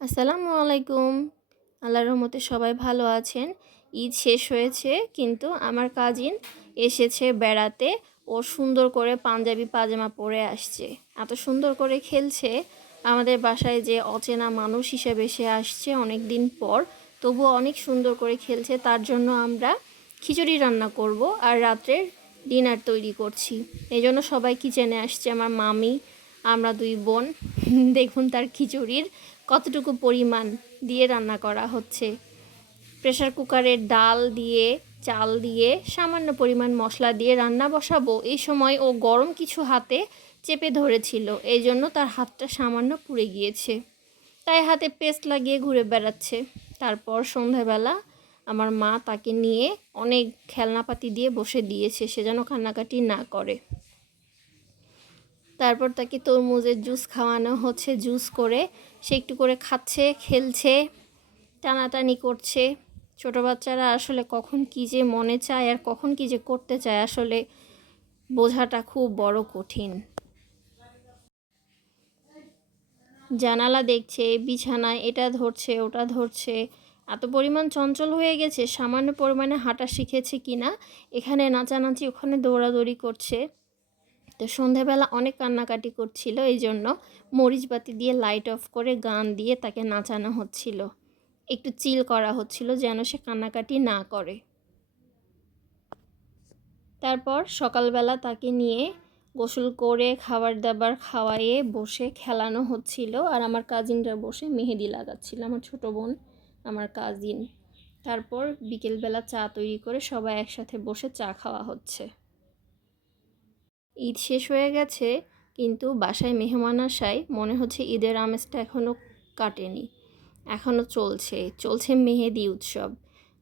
আসসালামু আলাইকুম। আল্লাহর রহমতে সবাই ভালো আছেন। ঈদ শেষ হয়েছে কিন্তু আমার কাজিন এসেছে বেড়াতে। ও সুন্দর করে পাঞ্জাবি পাজামা পরে আসছে। এত সুন্দর করে খেলছে। আমাদের বাসায় যে অচেনা মানুষ হিসেবে সে আসছে অনেক দিন পর, তবুও অনেক সুন্দর করে খেলছে। তার জন্য আমরা খিচুড়ি রান্না করব আর রাত্রের ডিনার তৈরি করছি। এই জন্য সবাই কিচেনে আসছে। আমার মামি, আমরা দুই বোন। দেখুন তার খিচুড়ির কতটুকু পরিমাণ দিয়ে রান্না করা হচ্ছে। প্রেসার কুকারে ডাল দিয়ে, চাল দিয়ে, সামান্য পরিমাণ মশলা দিয়ে রান্না বসাবো। এই সময় ও গরম কিছু হাতে চেপে ধরেছিল, এই জন্য তার হাতটা সামান্য পুড়ে গিয়েছে, তাই হাতে পেস্ট লাগিয়ে ঘুরে বেড়াচ্ছে। তারপর সন্ধ্যাবেলা আমার মা তাকে নিয়ে অনেক খেলনাপাতি দিয়ে বসে দিয়েছে, সে যেন কান্নাকাটি না করে। তারপর তাকে তরমুজের জুস খাওয়ানো হচ্ছে। জুস করে সে একটু করে খাচ্ছে, খেলছে, টানাটানি করছে। ছোট বাচ্চারা আসলে কখন কী যে মনে চায় আর কখন কী যে করতে চায় আসলে বোঝাটা খুব বড় কঠিন। জানালা দেখছে, বিছানায় এটা ধরছে ওটা ধরছে, এত পরিমাণ চঞ্চল হয়ে গেছে। সামান্য পরিমাণে হাঁটা শিখেছে কিনা, এখানে নাচানাচি ওখানে দৌড়াদৌড়ি করছে। তো সন্ধেবেলা অনেক কান্নাকাটি করছিল, এই জন্য মরিচবাতি দিয়ে লাইট অফ করে গান দিয়ে তাকে নাচানো হচ্ছিল, একটু চিল করা হচ্ছিল যেন সে কান্নাকাটি না করে। তারপর সকালবেলা তাকে নিয়ে গোসল করে খাবার দাবার খাওয়াইয়ে বসে খেলানো হচ্ছিল, আর আমার কাজিনরা বসে মেহেদি লাগাচ্ছিল, আমার ছোটো বোন, আমার কাজিন। তারপর বিকেলবেলা চা তৈরি করে সবাই একসাথে বসে চা খাওয়া হচ্ছে। ঈদ শেষ হয়ে গেছে কিন্তু বাসায় মেহমান আসায় মনে হচ্ছে ঈদের আমেজটা এখনও কাটেনি, এখনও চলছে মেহেদি উৎসব।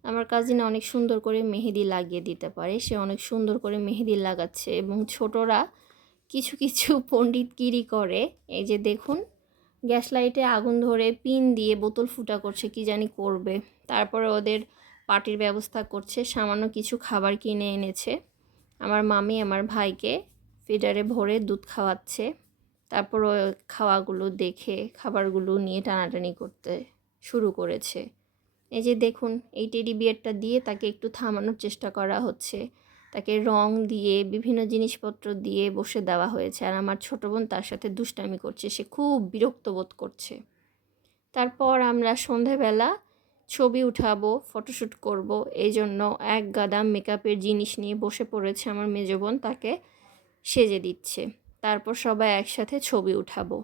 আমার কাজিন অনেক সুন্দর করে মেহেদি লাগিয়ে দিতে পারে, সে অনেক সুন্দর করে মেহেদি লাগাচ্ছে এবং ছোটরা কিছু কিছু পণ্ডিতগিরি করে। এই যে দেখুন, গ্যাস লাইটে আগুন ধরে পিন দিয়ে বোতল ফুটা করছে, কি জানি করবে। তারপরে ওদের পার্টির ব্যবস্থা করছে, সামান্য কিছু খাবার কিনে এনেছে। আমার মামি আমার ভাইকে ফিডারে ভরে দুধ খাওয়াচ্ছে। তারপর ও খাওয়াগুলো দেখে খাবারগুলো নিয়ে টানাটানি করতে শুরু করেছে। এই যে দেখুন, এই টেডি বিয়ারটা দিয়ে তাকে একটু থামানোর চেষ্টা করা হচ্ছে। তাকে রং দিয়ে বিভিন্ন জিনিসপত্র দিয়ে বসে দেওয়া হয়েছে, আর আমার ছোটো বোন তার সাথে দুষ্টামি করছে, সে খুব বিরক্ত বোধ করছে। তারপর আমরা সন্ধেবেলা ছবি উঠাবো, ফটোশ্যুট করব, এই জন্য এক গাদা মেকআপের জিনিস নিয়ে বসে পড়েছে আমার মেজো বোন, তাকে সেজে দিচ্ছে। তারপর সবাই একসাথে ছবি উঠাবো।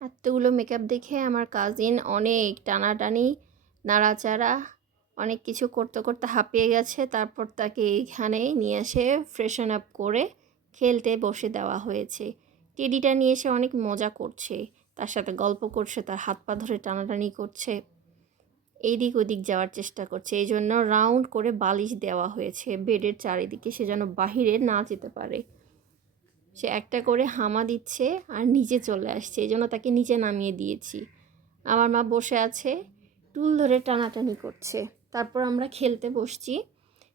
এতগুলো মেকআপ দেখে আমার কাজিন অনেক টানাটানি, নাড়াচাড়া, অনেক কিছু করতে করতে হাঁপিয়ে গেছে। তারপর তাকে এইখানে নিয়ে এসে ফ্রেশন আপ করে খেলতে বসে দেওয়া হয়েছে। টেডিটা নিয়ে এসে অনেক মজা করছে, তার সাথে গল্প করছে, তার হাত পা ধরে টানাটানি করছে, এইদিক ওদিক যাওয়ার চেষ্টা করছে। এই জন্য রাউন্ড করে বালিশ দেওয়া হয়েছে বেডের চারিদিকে, সে যেন বাহিরে না যেতে পারে। সে একটা করে হামা দিচ্ছে আর নিচে চলে আসছে, এই জন্য তাকে নিচে নামিয়ে দিয়েছি। আমার মা বসে আছে, টুল ধরে টানাটানি করছে। তারপর আমরা খেলতে বসছি।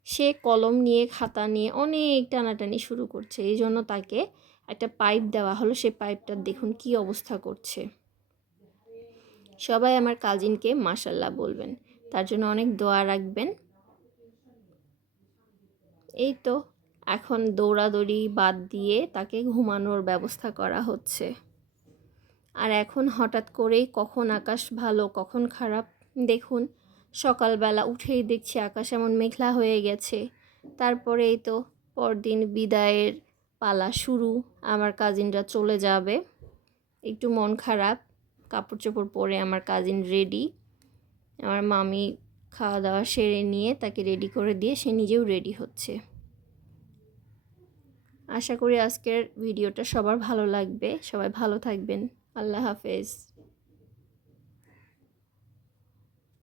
সে কলম নিয়ে খাতা নিয়ে অনেক টানাটানি শুরু করছে, এই জন্য তাকে একটা পাইপ দেওয়া হলো। সে পাইপটার দেখুন কি অবস্থা করছে। সবাই আমার কাজিনকে মাশাল্লাহ বলবেন, তার জন্য অনেক দোয়া রাখবেন। এই তো এখন দৌড়াদৌড়ি বাদ দিয়ে তাকে ঘুমানোর ব্যবস্থা করা হচ্ছে। আর এখন হঠাৎ করেই কখন আকাশ ভালো কখন খারাপ, দেখুন সকালবেলা উঠেই দেখছি আকাশ এমন মেঘলা হয়ে গেছে। তারপরে এই তো পরদিন বিদায়ের পালা শুরু, আমার কাজিনরা চলে যাবে। একটু মন খারাপ, কাপড় চোপড় পরে আমার কাজিন রেডি। আমার মামি খাওয়া দাওয়া সেরে নিয়ে তাকে রেডি করে দিয়ে সে নিজেও রেডি হচ্ছে। আশা করি আজকের ভিডিওটা সবার ভালো লাগবে, সবাই ভালো থাকবেন। আল্লাহ হাফেজ।